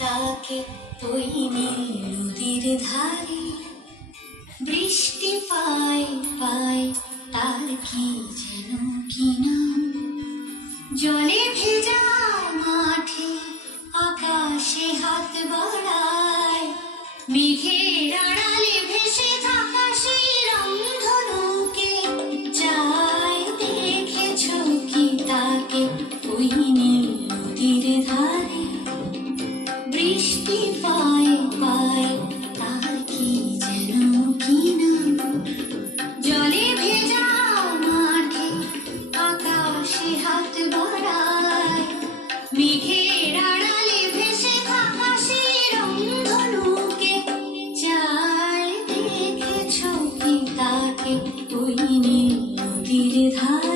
তাকে ওই নীল নদীর ধারে, বৃষ্টি পায় পায় তার কি যেন কি নাম। জলে ভেজা মাঠে আকাশে হাত বাড়ায়, মেঘের আড়ালে ভেসে থাকা সেই রংধনুকে চায়। দেখেছো কি তাকে ওই নীল নদীর ধারে, বৃষ্টি পায় পায় তার কি যেন কি নাম। জলে ভেজা মাঠে আকাশে হাত বাড়ায়, মেঘের আড়ালে ভেসে থাকা সেই রংধনুকে চায়। দেখেছো কি তাকে ওই নীল নদীর ধারে।